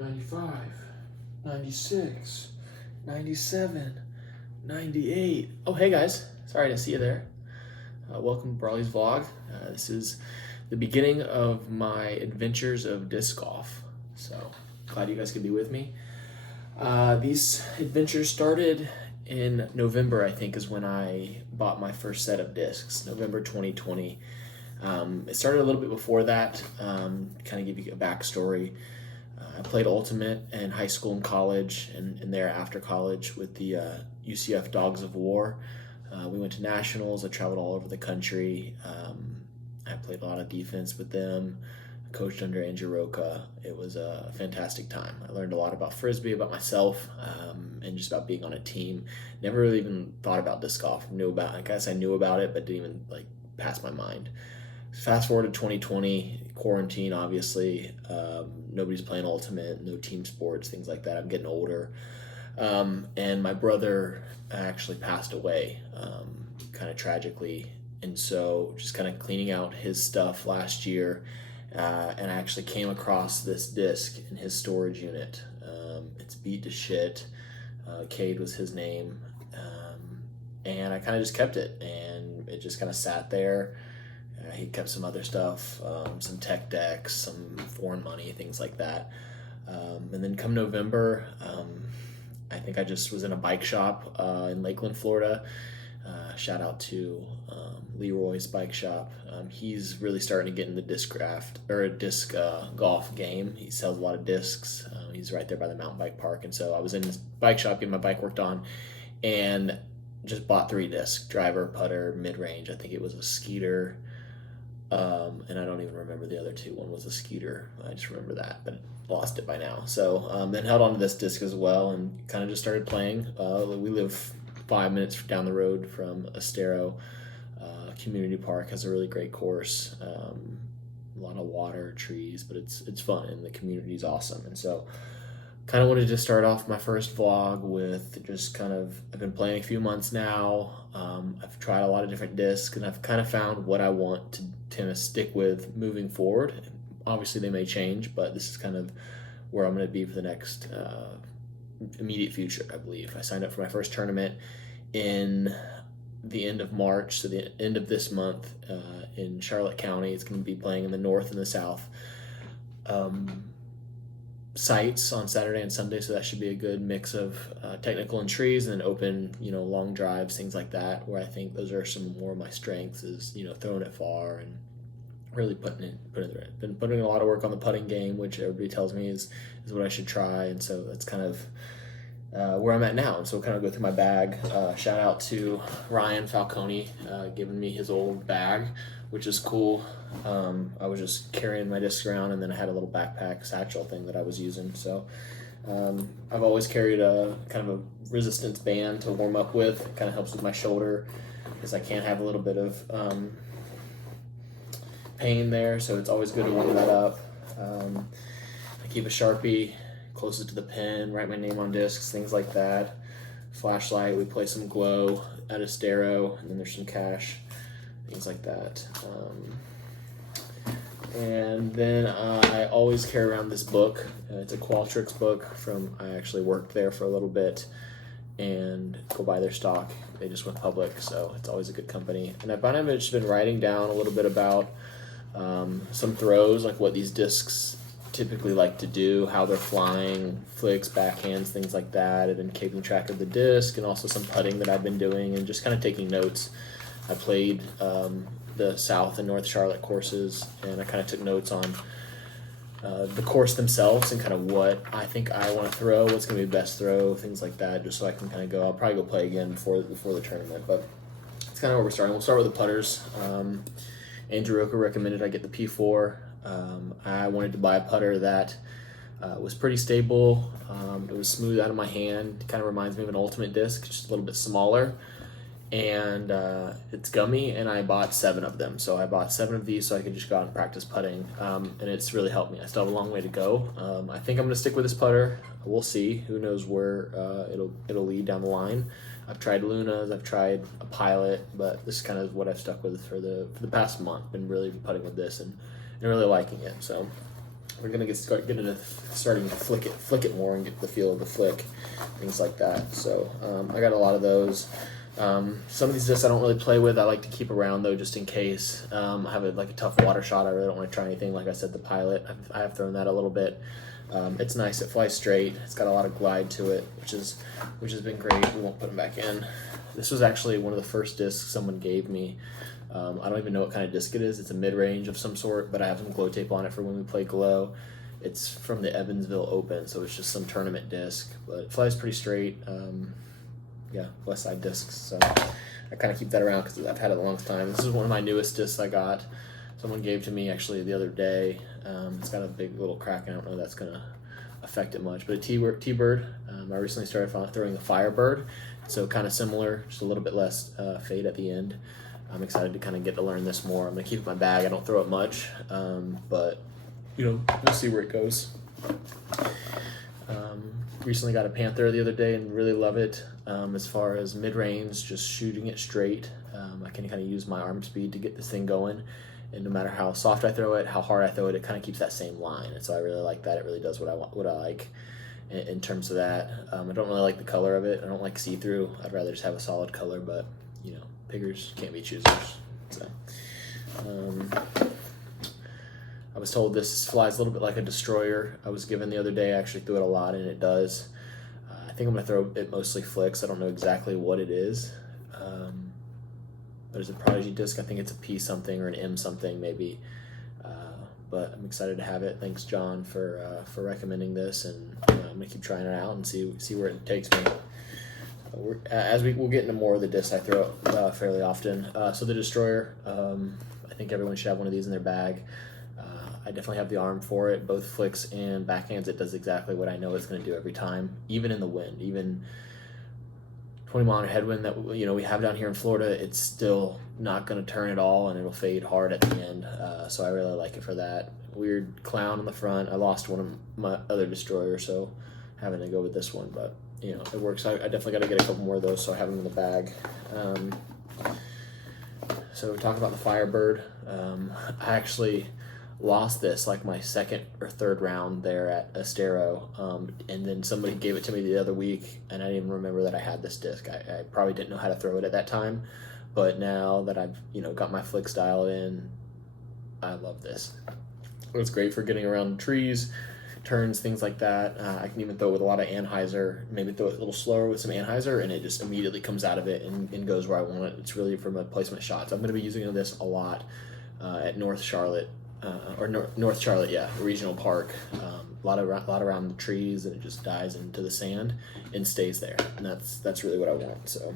95, 96, 97, 98. Oh, hey guys. Sorry I didn't see you there. Welcome to Brawley's vlog. This is the beginning of my adventures of disc golf. So glad you guys could be with me. These adventures started in November, I think, is when I bought my first set of discs, November 2020. It started a little bit before that, kind of give you a backstory. I played Ultimate in high school and college, and there after college with the UCF Dogs of War. We went to nationals. I traveled all over the country. I played a lot of defense with them. I coached under Andrew Roca. It was a fantastic time. I learned a lot about Frisbee, about myself, and just about being on a team. Never really even thought about disc golf. I guess I knew about it, but didn't even pass my mind. Fast forward to 2020, quarantine, obviously. Nobody's playing Ultimate, no team sports, things like that. I'm getting older. And my brother actually passed away, kind of tragically. And so just kind of cleaning out his stuff last year, and I actually came across this disc in his storage unit. It's beat to shit. Cade was his name. And I kind of just kept it, and it just kind of sat there. He kept some other stuff, some tech decks, some foreign money, things like that. And then come November, I think I just was in a bike shop in Lakeland, Florida. Shout out to Leroy's bike shop. He's really starting to get in the disc golf game. He sells a lot of discs. He's right there by the mountain bike park. And so I was in his bike shop getting my bike worked on, and just bought 3 discs: driver, putter, mid-range. I think it was a Skeeter. And I don't even remember the other 2. One was a Skeeter. I just remember that, but lost it by now. So then held on to this disc as well, and kind of just started playing. We live 5 minutes down the road from Estero Community Park. Has a really great course. A lot of water, trees, but it's fun, and the community's awesome. And so kind of wanted to start off my first vlog with just I've been playing a few months now. I've tried a lot of different discs, and I've kind of found what I want to stick with moving forward. Obviously they may change, but this is kind of where I'm going to be for the next immediate future, I believe. I signed up for my first tournament in the end of March, so the end of this month, in Charlotte County. It's going to be playing in the north and the south sites on Saturday and Sunday, so that should be a good mix of technical and trees, and then open, long drives, things like that, where I think those are some more of my strengths, is throwing it far and really putting it. Been putting a lot of work on the putting game, which everybody tells me is what I should try, and so that's kind of where I'm at now. And so we'll kind of go through my bag. Shout out to Ryan Falcone, giving me his old bag, which is cool. I was just carrying my discs around, and then I had a little backpack satchel thing that I was using. So I've always carried a kind of a resistance band to warm up with. It kind of helps with my shoulder, because I can have a little bit of pain there, so it's always good to warm that up. I keep a Sharpie closest to the pin, write my name on discs, things like that. Flashlight, we play some glow at Estero, and then there's some cash, things like that. And then I always carry around this book. It's a Qualtrics book I actually worked there for a little bit, and go buy their stock. They just went public, so it's always a good company. And I've kind of just been writing down a little bit about some throws, like what these discs typically like to do, how they're flying, flicks, backhands, things like that. I've been keeping track of the disc, and also some putting that I've been doing, and just kind of taking notes. I played the South and North Charlotte courses, and I kind of took notes on the course themselves, and kind of what I think I want to throw, what's going to be the best throw, things like that, just so I can kind of I'll probably go play again before the tournament, but it's kind of where we're starting. We'll start with the putters. Andrew Roca recommended I get the P4. I wanted to buy a putter that was pretty stable. It was smooth out of my hand. It kind of reminds me of an Ultimate disc, just a little bit smaller. And it's gummy, and I bought 7 of them. So I bought 7 of these so I could just go out and practice putting, and it's really helped me. I still have a long way to go. I think I'm going to stick with this putter. We'll see. Who knows where it'll lead down the line. I've tried Lunas, I've tried a Pilot, but this is kind of what I've stuck with for the past month. Been really putting with this and really liking it. So we're gonna starting to flick it more and get the feel of the flick, things like that. So I got a lot of those. Some of these discs I don't really play with. I like to keep around though, just in case. I have a tough water shot. I really don't want to try anything. Like I said, the Pilot, I have thrown that a little bit. It's nice. It flies straight. It's got a lot of glide to it, which has been great. We won't put them back in. This was actually one of the first discs someone gave me. I don't even know what kind of disc it is. It's a mid-range of some sort, but I have some glow tape on it for when we play glow. It's from the Evansville Open, so it's just some tournament disc, but it flies pretty straight. Yeah, West Side discs. So I kind of keep that around because I've had it a long time. This is one of my newest discs I got. Someone gave to me actually the other day. It's got a big little crack, and I don't know if that's going to affect it much. But a T-Bird. I recently started throwing a Firebird, so kind of similar, just a little bit less fade at the end. I'm excited to kind of get to learn this more. I'm going to keep it in my bag. I don't throw it much, but we'll see where it goes. Recently got a Panther the other day and really love it. As far as mid-range, just shooting it straight, I can kind of use my arm speed to get this thing going, and no matter how soft I throw it, how hard I throw it, it kind of keeps that same line, and so I really like that. It really does what I like in terms of that. I don't really like the color of it. I don't like see-through. I'd rather just have a solid color, but pickers can't be choosers. So I was told this flies a little bit like a destroyer. I was given the other day. I actually threw it a lot, and it does. I think I'm going to throw it mostly flicks. I don't know exactly what it is. There's a Prodigy disc. I think it's a P something or an M something maybe. But I'm excited to have it. Thanks, John, for recommending this, and I'm going to keep trying it out and see where it takes me. We'll get into more of the discs I throw fairly often. So the Destroyer, I think everyone should have one of these in their bag. I definitely have the arm for it, both flicks and backhands. It does exactly what I know it's going to do every time, even in the wind, even 20-mile-an-hour headwind that we have down here in Florida. It's still not going to turn at all, and it'll fade hard at the end. So I really like it for that. Weird clown on the front. I lost one of my other Destroyers, so having to go with this one, but it works. I definitely got to get a couple more of those, so I have them in the bag. So talk about the Firebird. I actually lost this like my second or third round there at Estero, and then somebody gave it to me the other week, and I didn't even remember that I had this disc. I probably didn't know how to throw it at that time, but now that I've got my flick style in, I love this. It's great for getting around trees, turns, things like that. I can even throw it with a lot of Anheuser, maybe throw it a little slower with some Anheuser, and it just immediately comes out of it and goes where I want it. It's really from a placement shot. So I'm going to be using this a lot at North Charlotte, regional park. A lot around the trees, and it just dives into the sand and stays there. And that's really what I want. So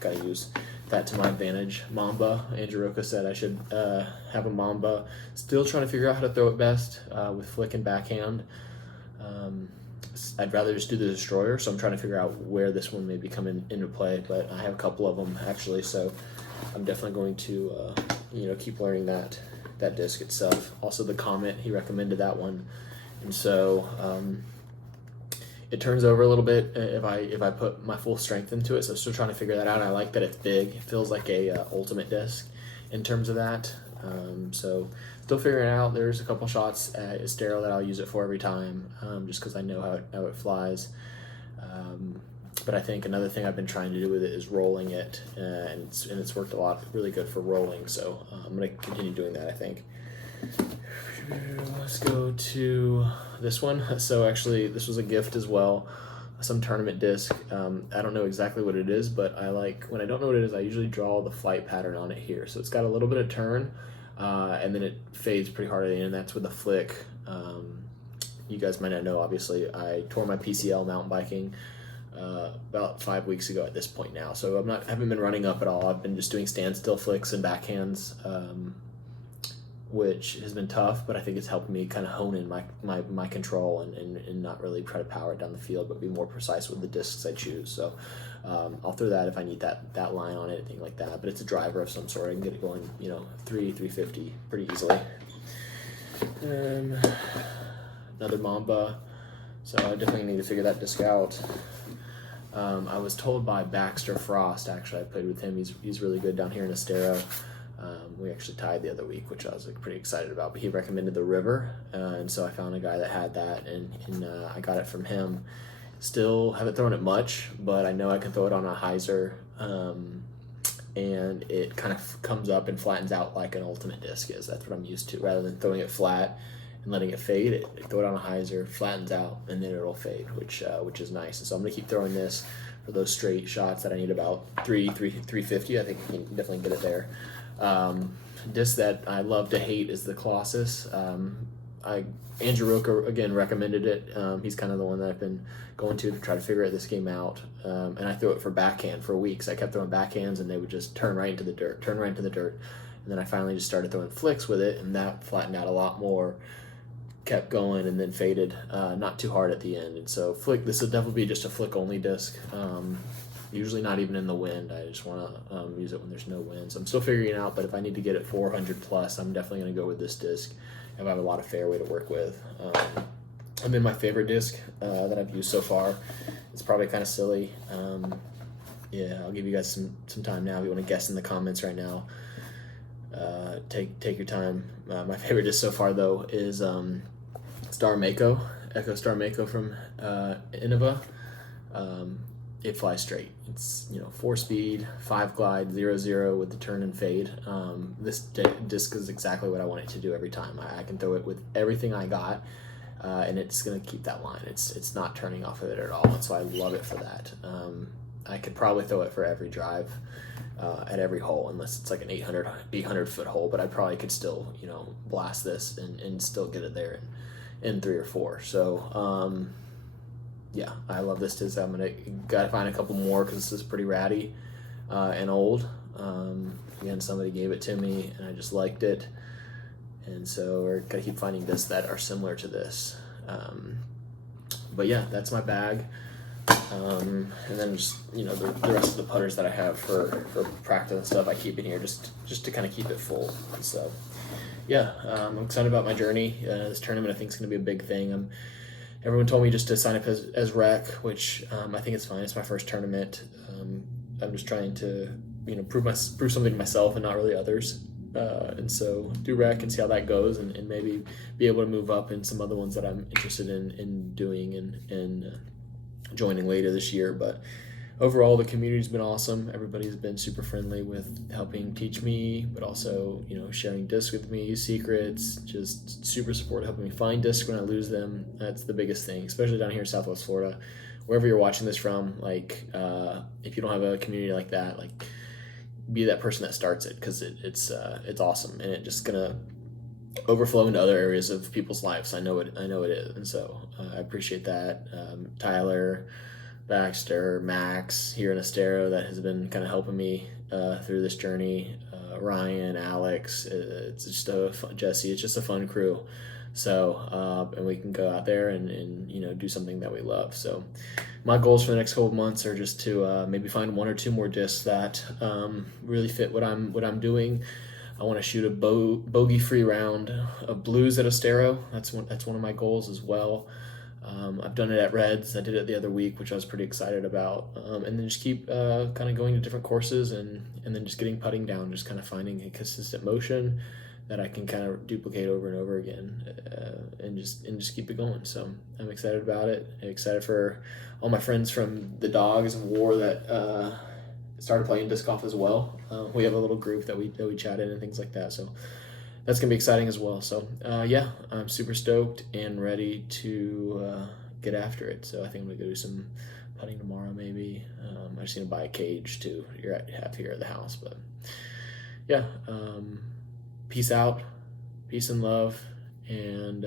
got to use that to my advantage. Mamba, Andrew Roca said I should have a Mamba. Still trying to figure out how to throw it best with flick and backhand. I'd rather just do the Destroyer, so I'm trying to figure out where this one may be coming into play, but I have a couple of them actually, so I'm definitely going to keep learning that disc itself. Also the Comet, he recommended that one, and so it turns over a little bit if I put my full strength into it, so I'm still trying to figure that out. I like that it's big. It feels like a ultimate disc in terms of that. So still figuring it out. There's a couple shots at Estero that I'll use it for every time, just because I know how it flies. But I think another thing I've been trying to do with it is rolling it, and it's worked a lot, really good for rolling. So I'm going to continue doing that, I think. Let's go to this one. So actually, this was a gift as well, some tournament disc. I don't know exactly what it is, but when I don't know what it is, I usually draw the flight pattern on it here. So it's got a little bit of turn, and then it fades pretty hard at the end. That's with a flick. You guys might not know, obviously, I tore my PCL mountain biking about 5 weeks ago at this point now. So I haven't been running up at all. I've been just doing standstill flicks and backhands, which has been tough, but I think it's helped me kind of hone in my control and not really try to power it down the field, but be more precise with the discs I choose. So I'll throw that if I need that line on it, thing like that. But it's a driver of some sort. I can get it going, 350 pretty easily. Another Mamba. So I definitely need to figure that disc out. I was told by Baxter Frost, actually, I played with him. He's really good down here in Estero. We actually tied the other week, which I was pretty excited about. But he recommended the River, and so I found a guy that had that, and I got it from him. Still haven't thrown it much, but I know I can throw it on a hyzer, and it kind of comes up and flattens out like an ultimate disc is. That's what I'm used to. Rather than throwing it flat and letting it fade, it throw it on a hyzer, flattens out, and then it'll fade, which is nice. And so I'm gonna keep throwing this for those straight shots that I need about 350. I think you can definitely get it there. Disc that I love to hate is the Colossus. Andrew Roca again recommended it. He's kind of the one that I've been going to try to figure this game out. And I threw it for backhand for weeks. I kept throwing backhands and they would just turn right into the dirt. And then I finally just started throwing flicks with it, and that flattened out a lot more, kept going, and then faded not too hard at the end. And so flick, this will definitely be just a flick only disc. Usually not even in the wind. I just want to use it when there's no wind. So I'm still figuring it out, but if I need to get it 400 plus, I'm definitely going to go with this disc if I have a lot of fairway to work with. And then my favorite disc that I've used so far, it's probably kind of silly. Yeah, I'll give you guys some time now if you want to guess in the comments right now. Take your time. My favorite disc so far though is Star Mako, Echo Star Mako from Innova. It flies straight. It's 4-speed, 5 glide, 0-0 with the turn and fade. This disc is exactly what I want it to do every time. I can throw it with everything I got, and it's gonna keep that line. It's not turning off of it at all, and so I love it for that. I could probably throw it for every drive at every hole, unless it's like an 800 foot hole, but I probably could still blast this and still get it there in 3 or 4. So yeah, I love this disc. I'm gotta find a couple more because this is pretty ratty and old. Again, somebody gave it to me and I just liked it, and so we're gonna keep finding discs that are similar to this. But yeah, that's my bag. And then just the rest of the putters that I have for practice and stuff, I keep in here just to kind of keep it full. And so yeah, I'm excited about my journey. This tournament I think is going to be a big thing. Everyone told me just to sign up as rec, which I think it's fine. It's my first tournament. I'm just trying to prove something to myself and not really others. And so do rec and see how that goes, and maybe be able to move up in some other ones that I'm interested in doing and joining later this year. But overall, the community's been awesome. Everybody's been super friendly with helping teach me, but also sharing discs with me, secrets, just super supportive, helping me find discs when I lose them. That's the biggest thing, especially down here in Southwest Florida. Wherever you're watching this from, if you don't have a community like that, be that person that starts it, because it's awesome, and it's just gonna overflow into other areas of people's lives. I know it is, and so I appreciate that. Tyler, Baxter, Max here in Estero that has been kind of helping me through this journey. Ryan, Alex, it's just Jesse. It's just a fun crew. So and we can go out there and do something that we love. So my goals for the next couple of months are just to maybe find 1 or 2 more discs that really fit what I'm doing. I want to shoot a bogey-free round of blues at Estero. That's one of my goals as well. I've done it at Reds. I did it the other week, which I was pretty excited about. And then just keep kind of going to different courses and then just getting putting down, just kind of finding a consistent motion that I can kind of duplicate over and over again, and just keep it going. So I'm excited about it. I'm excited for all my friends from the Dogs and War that started playing disc golf as well. We have a little group that we chat in and things like that. So that's gonna be exciting as well. So yeah, I'm super stoked and ready to get after it. So I think I'm gonna go do some putting tomorrow maybe. I just need to buy a cage to have here at the house. But yeah, peace out, peace and love, and